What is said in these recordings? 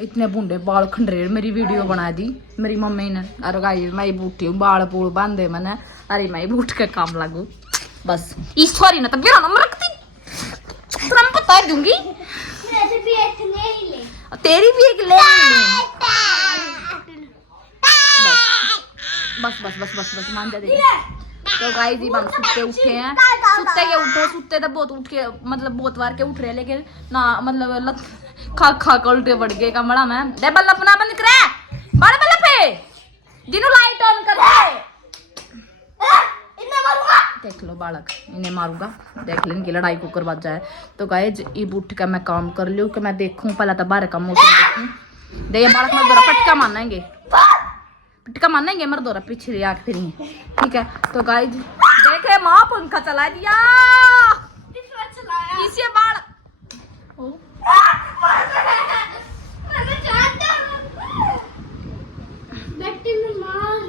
इतने बूढ़े बाल खंडरे मेरी वीडियो बना दी मेरी मम्मी ने। अरे गाइस मैं बूटी हूँ बाल पूल बांधे मैंने। अरे मैं बूट के काम लागू बस इस सॉरी ना तब मेरा नंबर रखती तुरंत बता दूंगी। तेरी भी एक ले बस बस बस बस बस मान जा दे। तो गाइस हम सुत्ते उठे हैं सुत्ते तो बहुत उठ के मतलब बहुत बार के उठ रहे लेकिन ना मतलब खा खा कर उल्टे बढ़ गए कमरा में। दे बल्ला अपना बंद करे बड़ा बल्ला पे जिन्हों लाइट ऑन कर इन्हें मारूंगा। देख लो बालक इन्हें मारूंगा देख लें कि लड़ाई को करवा जाए। तो गाइस ये उठ के मैं काम कर लूँ कि मैं देखूं पहला तो बाहर का मौसम देखूं। दे ये बालक में दोरा पटका मानेंगे मर दोरा पीछे आके फिर ठीक है। तो गाइस देख रहे माँ पंखा चला दिया किसी बाल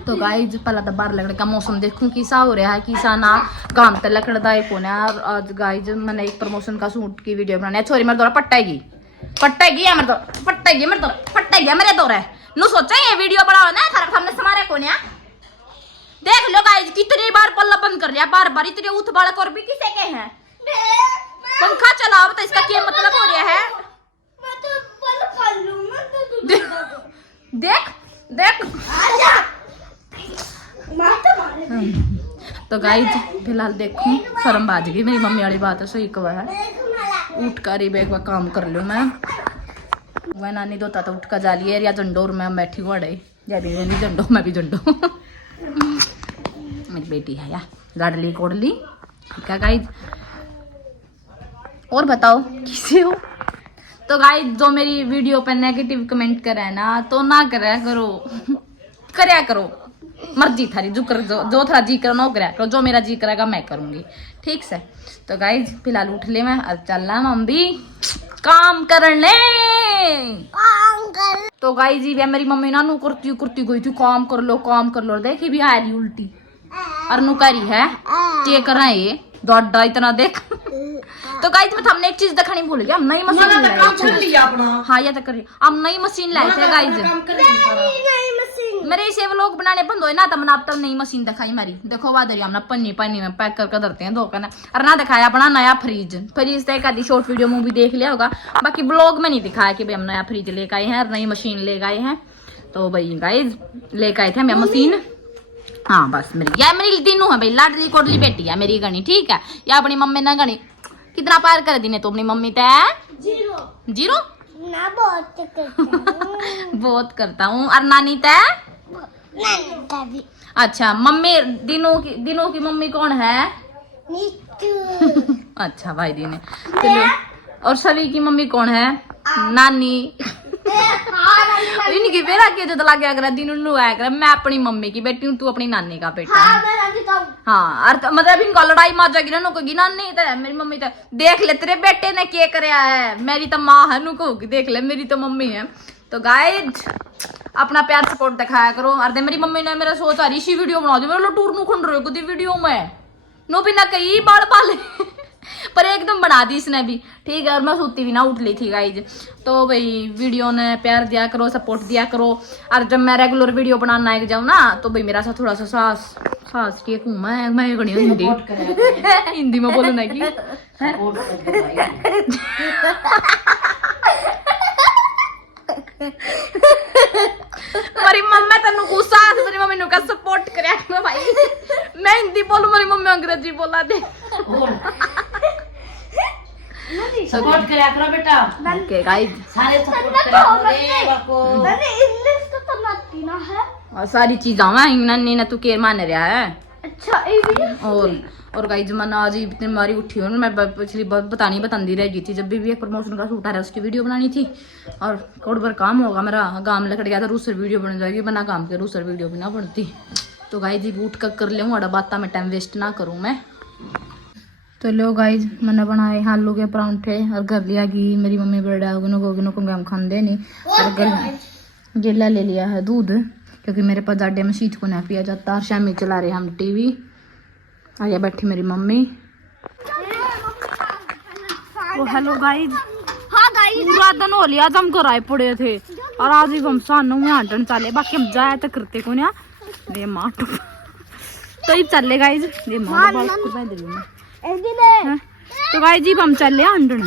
तो गाइस पहला तो बाहर लकड़ का मौसम देखूं किसा हो रहा है किसा ना काम तो लकड़दा ही कोने। आज गाइस मैंने एक प्रमोशन का सूट की वीडियो बनानी है। छोरी मेरे दौरा पट्टेगी मेरे दौरा नु सोचा ये वीडियो बनाओ ना थारा सामने समारे कोने। देख लो गाइस कितनी बार पल्ला बंद कर लिया बार इतने उठ बालक और भी किसे के हैं। पंखा चलाओ तो इसका क्या मतलब हो रहा है। देख तो गाइस फिलहाल देखूं शर्म बाज गई मेरी मम्मी वाली बात है सही कहा है। उठ कर एक बार काम कर लूं मैं वह नानी दोता तो उठ कर जा लिया या झंडो और मैं बैठी हुआ नहीं झंडो मैं भी झंडो मेरी बेटी है यार लाडली कोडली ठीक है गाइस। और बताओ किसे हो। तो गाइस जो मेरी वीडियो पर नेगेटिव कमेंट करे ना तो ना करया करो मर्जी थारी जो थारा जी करो ना वो करो जो मेरा जी करेगा मैं करूंगी ठीक से। तो गाइस फिलहाल उठ ले मैं अब चलना हम भी काम करने। तो गाइस जी मेरी मम्मी ना नु कुर्ती गई थी काम कर लो देखी भी आ रही उल्टी और नु करी है चेक कर रहे ये दोड़ा इतना देख। तो गाइस मैं हमने एक चीज दिखानी भूल गया हम नई मशीन हाँ ये तो करिए हम नई मशीन लाए थे गाइस। मेरे इसे व्लॉग बनाने बंद हो ना तब मैंने अब तक नई मशीन दिखाई मारी देखो वादरी हमने पन्नी में पैक करके धरते हैं धोकर और ना दिखाया अपना नया फ्रिज तो एक आधी शॉर्ट वीडियो मूवी देख लिया होगा बाकी ब्लॉग में नहीं दिखाया कि भाई हम नया फ्रिज लेकर आए हैं और नई मशीन लेकर आए हैं। तो भाई गाइस लेकर आए थे हम मशीन हाँ बस मेरी तीनों है भाई लाडली कोडली बेटी है मेरी गणी ठीक है या अपनी मम्मी ना गणी कितना पार कर दी ने तो अपनी मम्मी तय जीरो ना बहुत करता हूँ और नानी तय अच्छा मम्मी दिनों की मम्मी कौन है अच्छा भाई दी ने चलो और सभी की मम्मी कौन है नानी इनकी बेरा के जो लग गया दिन आया कर मैं अपनी मम्मी की बेटी हूँ तू अपनी नानी का बेटा हाँ और मतलब इनका लड़ाई मार जाएगी ना कहोगी नानी तो मेरी मम्मी तो देख ले तेरे बेटे ने क्या कराया है मेरी तो माँ है नु कहोगी देख ले मेरी तो मम्मी है। तो गाइस अपना प्यार सपोर्ट दिखाया करो। और मेरी मम्मी ने मेरा सोच आ रही इसी वीडियो बना दी मेरे टूर नु खंड रहे वीडियो में नो भी ना कई बाल पाले पर एकदम बना दी इसने भी ठीक है। और मैं सोती भी ना उठ ली थी गाइज। तो भाई वीडियो ने प्यार दिया करो सपोर्ट दिया करो और जब मैं रेगुलर वीडियो बनाना एक जाऊँ ना तो भाई मेरा सा थोड़ा सा सास के मैं गणी हिंदी में बोलना की मेरी मम्मी तेन गुस्सा मेरी मम्मी नु का सपोर्ट करे भाई मैं हिंदी बोलू मेरी मम्मी अंग्रेजी बोला दे सपोर्ट करया करो बेटा ओके गाइस सारे सपोर्ट करया करो रे बाको मैंने इंग्लिश तो तनाती ना है और सारी चीज आवा नन्नी ने तू केर मान रहा है अच्छा ये भी और गाइस मन आज इतनी मारी उठी हूँ मैं पिछली बताती रह गई थी जब भी एक प्रमोशन का शूट आ रहा है उसकी वीडियो बनानी थी और कौड़ बार काम होगा मेरा गांव लकड़ गया था रूसर वीडियो बन जाएगी बना काम के रूसर वीडियो भी ना बनती। तो गाइस जी उठ कर ले अड़ा बात में टाइम वेस्ट ना करूँ मैं। तो लो गाइस मैंने बनाए आलू के परांठे और घर लिया घी मेरी मम्मी बड़ा गोगिनो को हम खाते नहीं और गिला ले लिया है दूध क्योंकि मेरे पास जाडे में शीत को नहीं पिया जाता। और शामी चला रहे हम टीवी आया बैठी मेरी मम्मी। ओ हेलो गाइस हाँ गाइस पूरा दिन हो लिया हम घर आए पड़े थे और आज भी हम सानू में हटन चले बाकी हम जाए तो करते को ना ये मां तो ही चले गाइस ये मां बाल को बांध रही हूं तो गाइस जी हम चले हंडन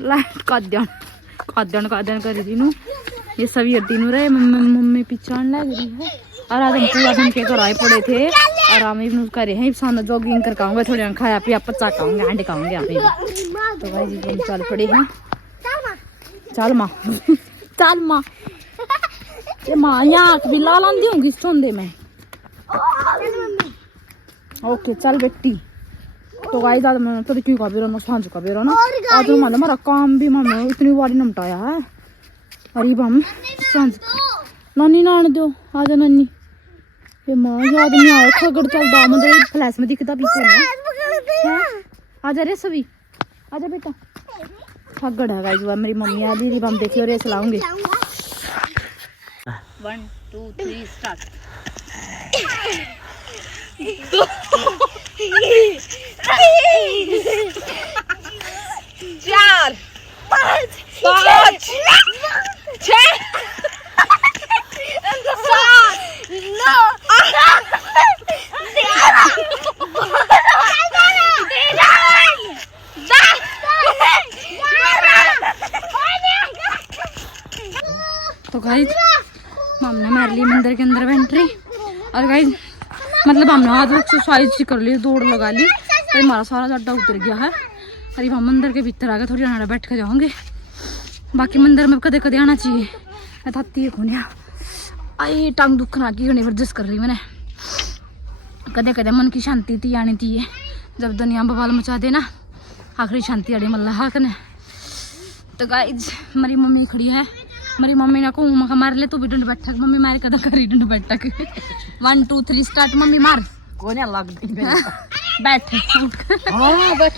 लाइट कादन कर दी नु ये सभी हड्डी नु रहे मम्मी पिछाण लग रही है और आज हम पूरा दिन के कराए पड़े थे और हम इवन करे हैं सामने जॉगिंग कर खाऊंगा थोड़ी खाया पिया पचा खाऊंगे अंडे खाऊंगे यहाँ पे तो भाई जी हम चल पड़े हैं चल माँ ये माँ यहाँ भी लाल आंधी होंगी सोंदे में ओके चल बेटी तो गाइस आज मैं तो क्यों का बेरो ना सांझ का बेरो ना आज मतलब हमारा काम भी मैंने इतनी बारी निपटाया है अरे हम सांझ नानी नान दो आजा नानी ये माँ याद नहीं आओ खगड़ चलता मतलब फ्लैश में दिखता भी कौन आजा रे सभी आजा बेटा खगड़ है गाइस मेरी मम्मी आ भी हम देखियो रेस लाऊंगी 1 2 3 स्टार्ट 4 5 6 तो गाइस हमने मार ली मंदिर के अंदर एंट्री और गाइस मतलब हमने आज एक्सरसाइज कर ली दौड़ लगा ली तो हमारा सारा जड्डा उतर गया है अरे हम मंदिर के भीतर आ गए थोड़ी नाड़ा बैठ के जाओगे बाकी मंदिर में कदे कदे आना चाहिए मैं थकती है खुनिया आई टांग दुखना की घनी वर्जिश कर रही मैंने कदे कदे मन की शांति थी आनी थी जब दुनिया बवाल मचा देना आखिरी शांति अड़ी मल्लाह कने तो गाइस मेरी मम्मी खड़ी है मेरी मम्मी ने कहूँ मका मार ले तू भी डंड बैठक मम्मी मारे कदा करी डंड बैठक 1 2 3 स्टार्ट मम्मी मार कोने लग बैठ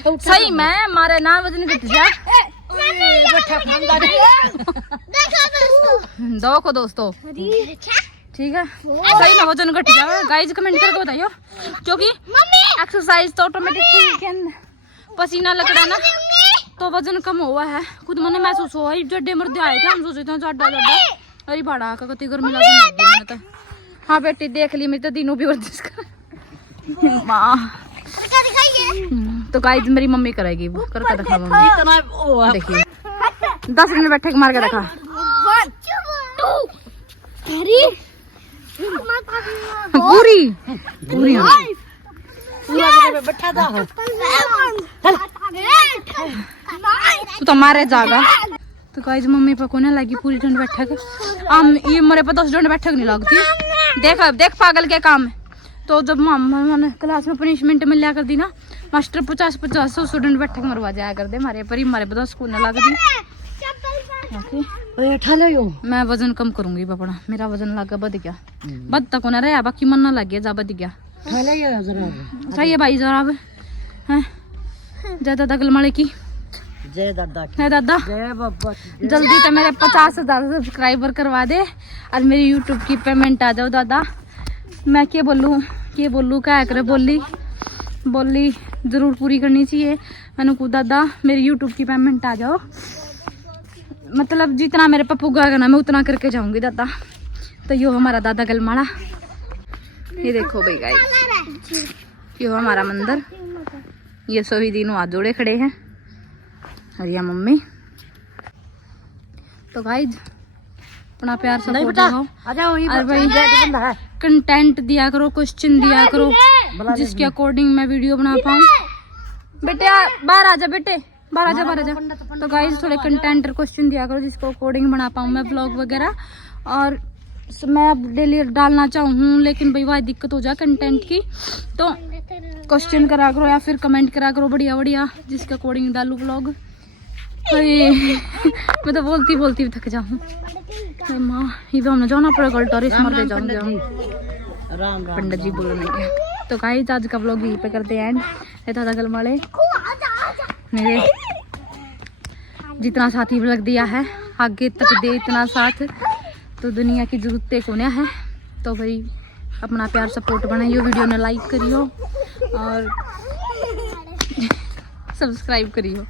उठ सही मैं मारे ना वजन घट जा दो को दोस्तों ठीक है सही में वजन घट जाए गाइस कमेंट करके बताइयो क्योंकि एक्सरसाइज तो ऑटोमेटिक पसीना लग रहा ना तो वजन कम हुआ है खुद मैंने महसूस हुआ जड्डे मर्दे आए थे हम सोचे थे जड्डा अरे बड़ा का कति गर्मी लगी तो हाँ बेटी देख ली मेरी तो दिनों भी वर्जिश कर माँ तो गाइस मेरी मम्मी करेगी वो करके दिखा मम्मी देखिए 10 मिनट बैठे मार के देखा 1 2 पूरी बैठा था तू तो मारे जागा तो गाइस मम्मी पापा ने लगी पूरी डंड बैठक हम ये मेरे पे 10 डंड बैठक नहीं लगती देख पागल के काम है तो जब मैंने क्लास में पनिशमेंट में लिया कर दी ना मास्टर 50 100 डंड बैठक मरवा जाया कर दे हमारे पर हमारे पे 10 स्कूल लग दी मैं वजन कम करूंगी अपना मेरा वजन लगा बद गया बद तक होना रहा बाकी मन ना लग गया जा बद गया सही है भाई जरा अब है जय दादा गलमाले की जय दादा है दादा जय बाबा जल्दी तो मेरे 50,000 सब्सक्राइबर करवा दे और मेरी यूट्यूब की पेमेंट आ जाओ दादा मैं क्या बोलूँ क्या करे बोली जरूर पूरी करनी चाहिए मैंने को दादा मेरी यूट्यूब की पेमेंट आ जाओ मतलब जितना मेरे पप्पू का ना मैं उतना करके जाऊंगी दादा तो यो हमारा दादा गलमाड़ा ये देखो भाई गाइस यो हमारा मंदिर ये सभी दिनों हाथ जोड़े खड़े हैं हरिया मम्मी तो गाइस अपना प्यार सपोर्ट दिखाओ और भाई कंटेंट दिया करो क्वेश्चन दिया करो जिसके अकॉर्डिंग मैं वीडियो बना पाऊँ बेटे बाहर आजा बेटे बाहर आजा तो गाइस थोड़े कंटेंट और क्वेश्चन दिया करो जिसको अकॉर्डिंग बना पाऊँ मैं ब्लॉग वगैरह और मैं अब डेली डालना चाहूँ लेकिन भाई वह दिक्कत हो जाए कंटेंट की तो क्वेश्चन करा करो या फिर कमेंट करा करो बढ़िया जिसके अकॉर्डिंग डालू ब्लॉग मैं तो बोलती भी थक जाऊँ माँ ये तो हमने जाना पड़ेगा टॉरिस मर दे जाऊंगे पंडित जी बोलो नहीं तो गाइस आज का ब्लॉग यहीं पे करते हैं एंड ये दादा गलमाले मेरे जितना साथी ब्लॉग दिया है आगे तक दे इतना साथ तो दुनिया की जरूरतें कोने है तो भाई अपना प्यार सपोर्ट बनाइयो वीडियो ने लाइक करियो और सब्सक्राइब करियो।